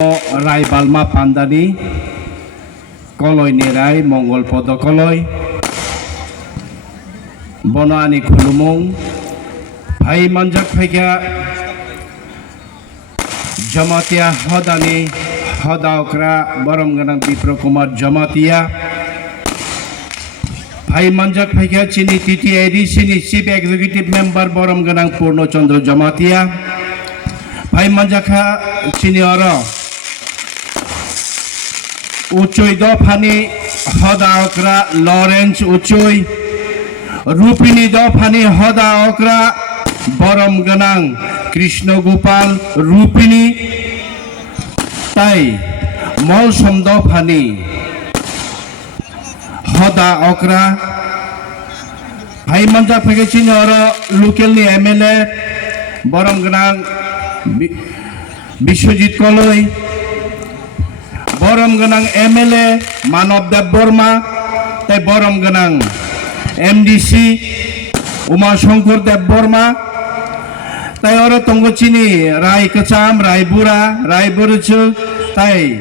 Rai Balma Pandani Koloi Nirai Mongol Podokoloi Bonani Kulumung Pai Manjak Pega Jamatia Hodani Hodaokra Boromganang Bipro Kumar Jamatia Pai Manjak Pega Chini Titi Edi Chini Chief Executive Member Boromganang Purno Chandra Jamatia Pai Manjaka Chini Oro Ucuy Dofani Hoda Okra Lawrence Ucuy Rupini Dofani Hoda Okra Borom Ganang Krishna Gopal Rupini Tai Molsom Dofani Hoda Okra Hai Manja Pagachini Oro Lukelni MLA Borom Ganang Bishwajit Koloi Borom Ganang MLA Manob Dev Burma Te Borom Ganang MDC Uma Shankar Dev Burma Tai Ora Tongochini Rai Kacham Rai Bura Rai Buruchu Tai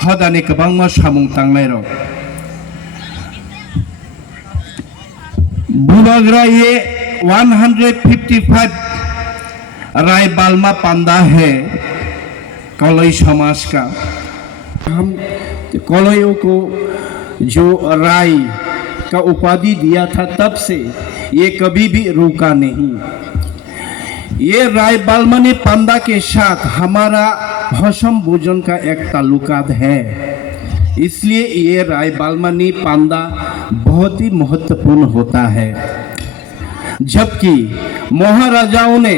Hodani Kabangma Shamung Tanglero Bubagra ye 155 Rai Balma Panda है कौलई समाज का हम कौलइयों को जो राय का उपाधि दिया था तब से ये कभी भी रुका नहीं। ये राय बालमनी पांडा के साथ हमारा हसम भोजन का एक ताल्लुकात है, इसलिए ये राय बालमनी पांडा बहुत ही महत्वपूर्ण होता है। जबकि महाराजाओं ने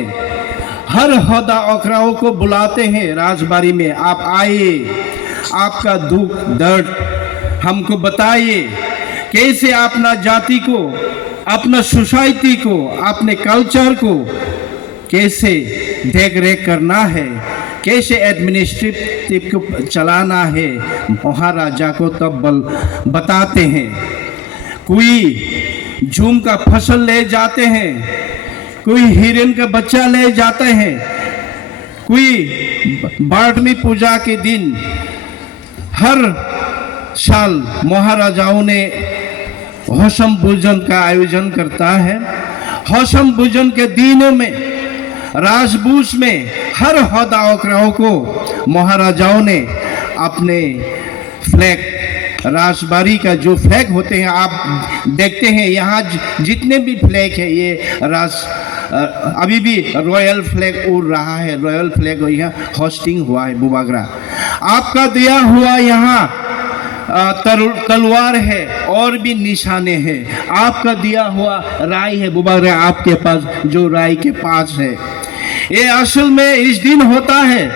हर होदा ओखराओं को बुलाते हैं राजबाड़ी में, आप आइए, आपका दुख दर्द हमको बताइए, कैसे अपना जाति को, अपना सोसाइटी को, अपने कल्चर को कैसे देख रेख करना है, कैसे एडमिनिस्ट्रेटिव को चलाना है, महाराजा को तब बताते हैं। कोई जूम का फसल ले जाते हैं, कोई हिरन का बच्चा ले जाते हैं, कोई बाटमी पूजा के दिन हर साल महाराजाओं ने हसम भोजन का आयोजन करता है। हसम भोजन के दिनों में राजबूस में हर होदा ओखराओं को महाराजाओं ने अपने फ्लैग, राजबाड़ी का जो फ्लैग होते हैं, आप देखते हैं यहाँ जितने भी फ्लैग है ये अभी भी रॉयल फ्लैग उड़ रहा है। रॉयल फ्लैग यहाँ होस्टिंग हुआ है बुबागरा। आपका दिया हुआ यहाँ तलवार है और भी निशाने हैं। आपका दिया हुआ राय है बुबागरा, आपके पास जो राय के पास है। ये असल में इस दिन होता है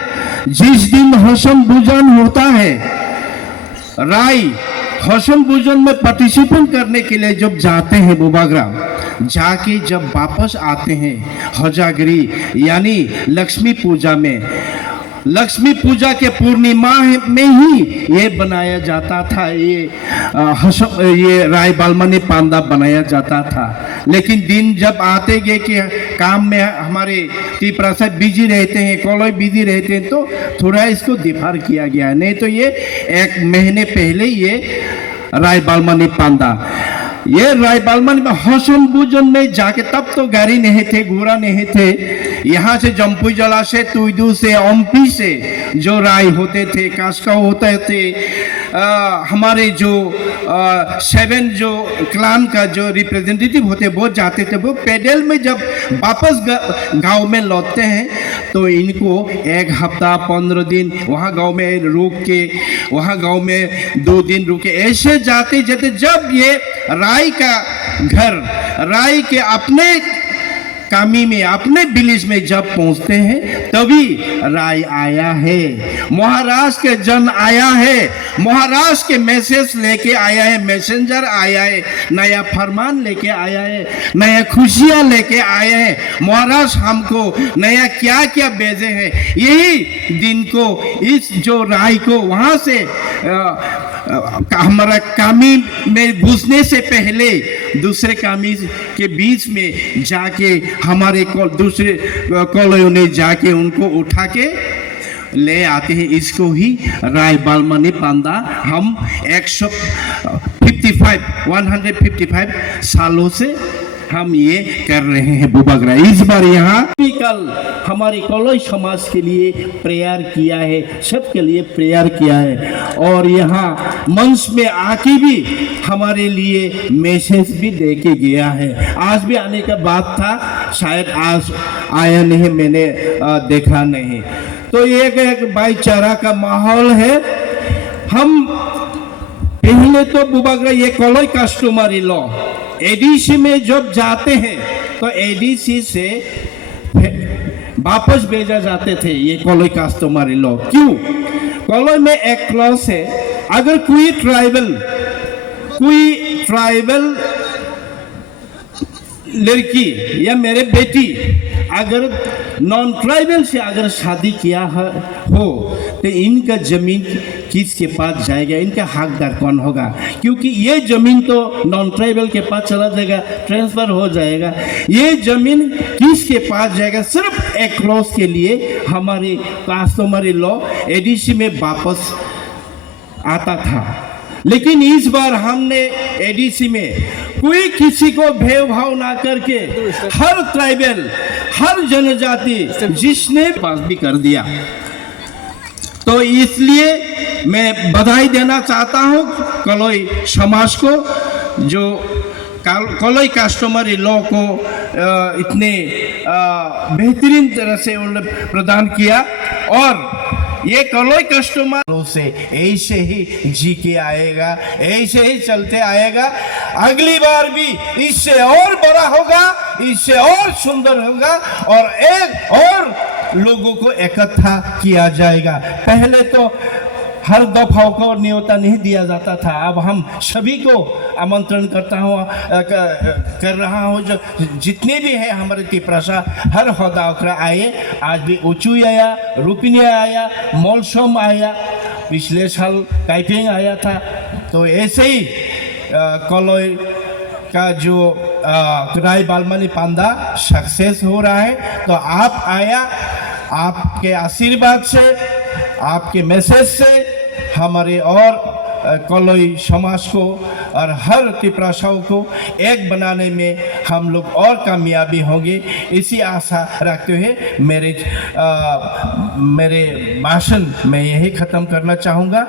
जिस दिन हसम भोजन होता है। राय हसम भोजन में पार्टिसिपेट करने के लिए जब जाते हैं बुबागरा, जाके जब वापस आते हैं हजागरी यानी लक्ष्मी पूजा में, लक्ष्मी पूजा के पूर्णिमा में ही ये बनाया जाता था, ये राय बालमनी पांडा बनाया जाता था। लेकिन दिन जब आते गए कि काम में हमारे टीपरा साहब बिजी रहते हैं, कॉलोई बिजी रहते हैं, तो थोड़ा इसको डिफर किया गया, नहीं तो ये 1 महीने पहले ये राय बालमनी पांडा, ये राय बालमनी में हसम भोजन में जाके, तब तो गाड़ी नहीं थे, घोड़ा नहीं थे, यहाँ से जम्पुई जला से, तुइदू से, ओम्पी से जो राय होते थे, कास्का होते थे, हमारे जो 7 जो क्लान का जो रिप्रेजेंटेटिव होते वो जाते थे। वो पैदल में जब वापस गांव में लौटते हैं तो इनको 1 हफ्ता 15 दिन वहाँ गांव में रुक के, वहाँ गांव में 2 दिन रुके, ऐसे जाते जाते जब ये राय का घर, राय के अपने कामी में, अपने विलेज में जब पहुंचते हैं तभी राय आया है, महाराष्ट्र के जन आया है, महाराष्ट्र के मैसेज लेके आया है, मैसेंजर आया है, नया फरमान लेके आया है, नया खुशियां लेके आए हैं, महाराष्ट्र हमको नया क्या क्या भेजे हैं। यही दिन को, इस जो राय को वहां से हमारा कामी में घुसने से पहले दूसरे कामी के बीच में जाके हमारे दूसरे कॉलोनियों ने जाके उनको उठा के ले आते हैं, इसको ही राय बालमानी पांदा हम 155 सालों से हम ये कर रहे हैं बुबागरा। इस बार यहाँ कल हमारे कलोई समाज के लिए प्रेयर किया है, सबके लिए प्रेयर किया है, और यहाँ मंच में आके भी हमारे लिए मैसेज भी दे के गया है। आज भी आने का बात था, शायद आज आया नहीं, मैंने देखा नहीं। तो ये एक भाईचारा का माहौल है। हम पहले तो बुबागरा ये कलोई कस्टमरी लॉ एडीसी में जब जाते हैं तो एडीसी से वापस भेजा जाते थे ये कलोई कस्टमरी लॉ। क्यों? कलोई में एक क्लॉज है, अगर कोई ट्राइबल लड़की या मेरे बेटी अगर नॉन ट्राइबल से अगर शादी किया हो तो इनका जमीन किसके पास जाएगा, इनका हकदार कौन होगा? क्योंकि ये जमीन तो नॉन ट्राइबल के पास चला जाएगा, ट्रांसफर हो जाएगा। ये जमीन किसके पास जाएगा? सिर्फ एक क्लॉज के लिए हमारे कस्टमरी लॉ एडीसी में वापस आता था। लेकिन इस बार हमने एडीसी में कोई किसी को भेदभाव ना करके हर ट्राइबल, हर जनजाति जिसने पास भी कर दिया। तो इसलिए मैं बधाई देना चाहता हूँ कलोई समाज को, जो कलोई कस्टमरी लॉ को इतने बेहतरीन तरह से उन्होंने प्रदान किया। और ये कलोई कस्टमर से ऐसे ही जी के आएगा, ऐसे ही चलते आएगा। अगली बार भी इससे और बड़ा होगा, इससे और सुंदर होगा, और एक और लोगों को इकट्ठा किया जाएगा। पहले तो हर दफा को न्योता नहीं दिया जाता था, अब हम सभी को आमंत्रण कर रहा हूँ, जो जितने भी है हमारे तिप्रासा हर होदा ओकरा आए। आज भी ऊँचू आया, रूपिनी आया, मौलसम आया, पिछले साल काइपिंग आया था। तो ऐसे ही कलोई का जो राय बालमानी पांदा सक्सेस हो रहा है। तो आप आया, आपके आशीर्वाद से, आपके मैसेज से हमारे और कलोई समाज को और हर तिप्रासाओं को एक बनाने में हम लोग और कामयाबी होंगे, इसी आशा रखते हुए मेरे भाषण मैं यही ख़त्म करना चाहूँगा।